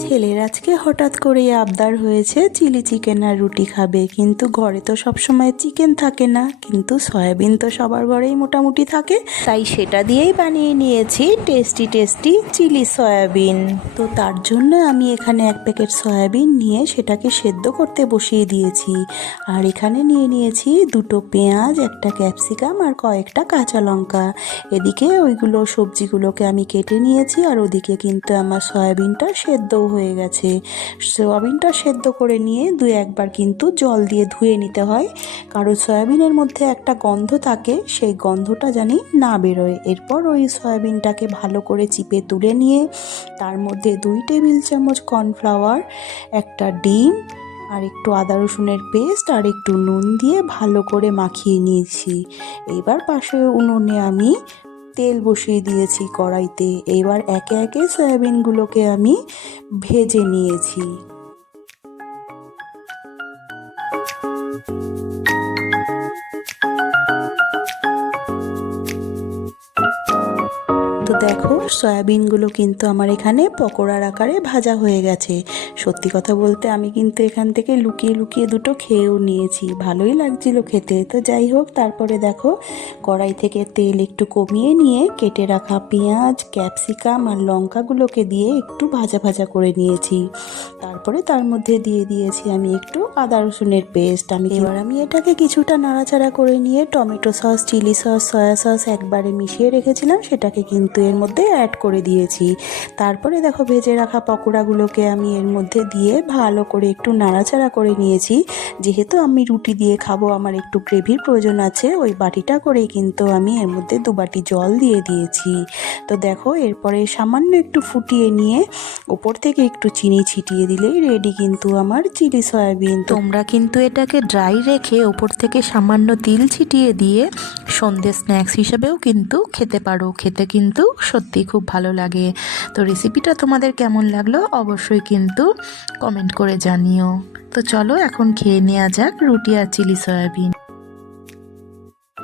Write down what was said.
ছেলের আজকে হঠাৎ করেই আবদার হয়েছে চিলি চিকেন আর রুটি খাবে, কিন্তু ঘরে তো সবসময় চিকেন থাকে না, কিন্তু সয়াবিন তো সবার ঘরেই মোটামুটি থাকে, তাই সেটা দিয়েই বানিয়ে নিয়েছি টেস্টি টেস্টি চিলি সয়াবিন। তো তার জন্য আমি এখানে 1 প্যাকেট সয়াবিন নিয়ে সেটাকে সেদ্ধ করতে বসিয়ে দিয়েছি। আর এখানে নিয়ে নিয়েছি 2টো পেঁয়াজ, 1টা ক্যাপসিকাম আর কয়েকটা কাঁচা লঙ্কা। এদিকে ওইগুলো সবজিগুলোকে আমি কেটে নিয়েছি, আর ওদিকে কিন্তু আমার সয়াবিনটা সেদ্ধ হয়ে গেছে। সয়াবিনটা সেদ্ধ করে নিয়ে 2-1 বার কিন্তু জল দিয়ে ধুয়ে নিতে হয়, কারণ সয়াবিনের মধ্যে একটা গন্ধ থাকে, সেই গন্ধটা জানি না বেরোয়। এরপর ওই সয়াবিনটাকে ভালো করে চিপে তুলে নিয়ে তার মধ্যে 2 টেবিল চামচ কর্নফ্লাওয়ার, একটা ডিম আর একটু আদা রসুনের পেস্ট আর একটু নুন দিয়ে ভালো করে মাখিয়ে নিয়েছি। এবার পাশে উনুনে আমি তেল বসিয়ে দিয়েছি কড়াইতে। এবার একে একে সয়াবিনগুলোকে আমি ভেজে নিয়েছি। তো দেখো সয়াবিনগুলো কিন্তু আমার এখানে পকোড়ার আকারে ভাজা হয়ে গেছে। সত্যি কথা বলতে আমি কিন্তু এখান থেকে লুকিয়ে লুকিয়ে 2টো খেয়েও নিয়েছি, ভালোই লাগছিল খেতে। তো যাই হোক, তারপরে দেখো কড়াই থেকে তেল একটু কমিয়ে নিয়ে কেটে রাখা পেঁয়াজ, ক্যাপসিকাম আর লঙ্কাগুলোকে দিয়ে একটু ভাজা ভাজা করে নিয়েছি। তারপরে তার মধ্যে দিয়ে দিয়েছি আমি একটু আদা রসুনের পেস্ট। এবার আমি এটাকে কিছুটা নাড়াচাড়া করে নিয়ে tomato sauce, chilli sauce, soya sauce একবারে মিশিয়ে রেখেছিলাম, সেটাকে কিন্তু এর মধ্যে অ্যাড করে দিয়েছি। তারপরে দেখো ভেজে রাখা পকোড়াগুলোকে আমি এর মধ্যে দিয়ে ভালো করে একটু নাড়াচাড়া করে নিয়েছি। যেহেতু আমি রুটি দিয়ে খাবো, আমার একটু গ্রেভির প্রয়োজন আছে, ওই বাটিটা করেই কিন্তু আমি এর মধ্যে 2 বাটি জল দিয়ে দিয়েছি। তো দেখো এরপরে সামান্য একটু ফুটিয়ে নিয়ে ওপর থেকে একটু চিনি ছিটিয়ে দিলেই রেডি কিন্তু আমার চিলি সয়াবিন। তোমরা কিন্তু এটাকে ড্রাই রেখে ওপর থেকে সামান্য তিল ছিটিয়ে দিয়ে সন্ধ্যে স্ন্যাক্স হিসেবেও কিন্তু খেতে পারো, খেতে কিন্তু সত্যি খুব ভালো লাগে। তো রেসিপিটা তোমাদের কেমন লাগলো অবশ্যই কিন্তু কমেন্ট করে জানিও। তো চলো এখন খেয়ে নেওয়া যাক রুটি আর চিলি সয়াবিন।